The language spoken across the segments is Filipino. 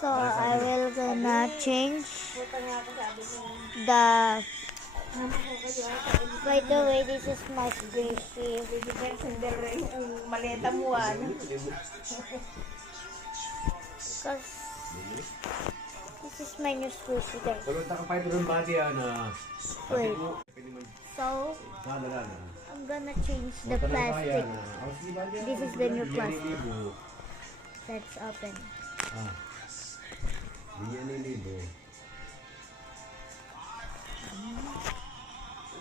So I will gonna change the. By the way, this is my spaceship. Yung maleta mo Because this is my new spaceship, guys. Wait. So I'm gonna change the plastic. This is the new plastic. Let's open.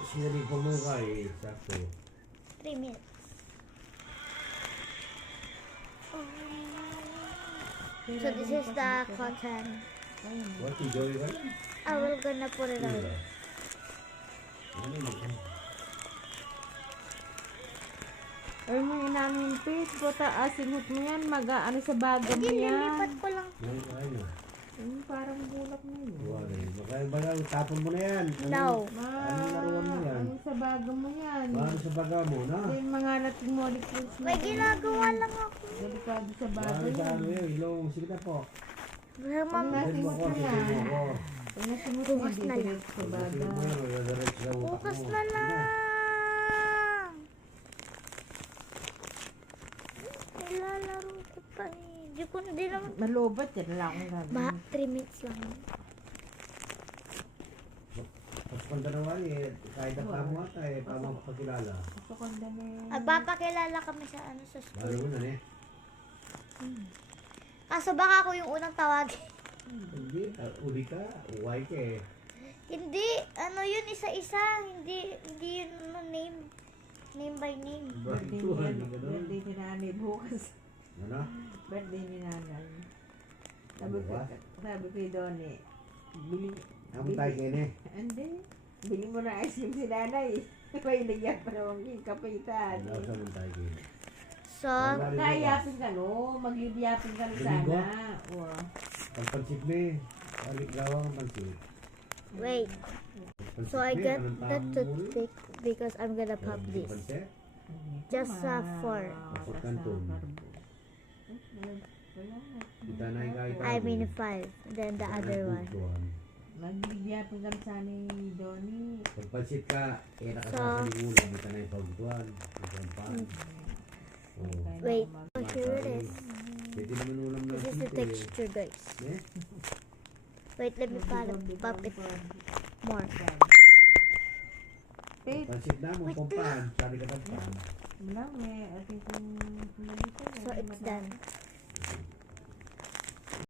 Sinali po mo kayo, sakto. 3 minutes. So this is the content. What you doing? I will gonna put it on. Ay mo yun namin, Pete. Puta, asingot mo yan. Mag-ano sa baga mo Hindi, yan. lilipat ko lang. Parang bulak na yun. Baka tapon mo na yan. No. Anong laruan mo yan? Ano sa baga mo yan? Paano sa baga mo, na? Yung mga nating molecules mo. May ginagawa lang ako. Delikado sa baga Paano sa yan. ano yun? Ilong, sige na po. Ma'am, Sige mo ko, sige mo ko. Kung nasunod mo, Bukas hindi na lang. direct sa baga. Sige mo yun, dadiretso sa utak mo. bukas na lang. Nilalaro ko pa eh. Di naman. Malobat yan lang akong gagawin. 3 minutes lang. Tapos kung dalawa eh, kahit ang kamo ata eh, paano magpakilala? Gusto ko na Papakilala kami sa sa Lalo school. mo na eh. Kaso baka ako yung unang tawagin. Hindi, uli ka, uway ka eh. Hindi, yun isa-isa. Hindi yun name. Name by name. Bakituhan, gano'n. birthday ni nanay bukas. Ano? Birthday ni nanay. Bukas? Sabi ko yung Donnie, bili, Ako tayo kayo eh. hindi, bili mo na ice cream si nanay. May nagyan pa naman yung kapitan. Ano sa mga tayo kayo? So, Kayapin ka no, maglibiyapin ka no Domingo? sana. Oo. Pagpansip mo eh. Gawa kang pansip. wait. Pansip So I mo eh, got anong the tawag mo toothpick because I'm gonna ulit? pop this. Pansip? Just for. Dapat kanton. Kita na yung kahit I mean 5. Then the other one. Maglibiyapin ka no sana ni Donnie. Pagpansit ka, eh nakasasa ni ulam, kita na yung pagbutuan. Yung pan. Oo. Wait. Oh, here it is. Pwede naman ulam na This is the simple eh. texture, guys. Eh? Wait, let me pop it more. Pansit na mo, pampan. Sari ka ng pan. Wala, may ating kung So it's done.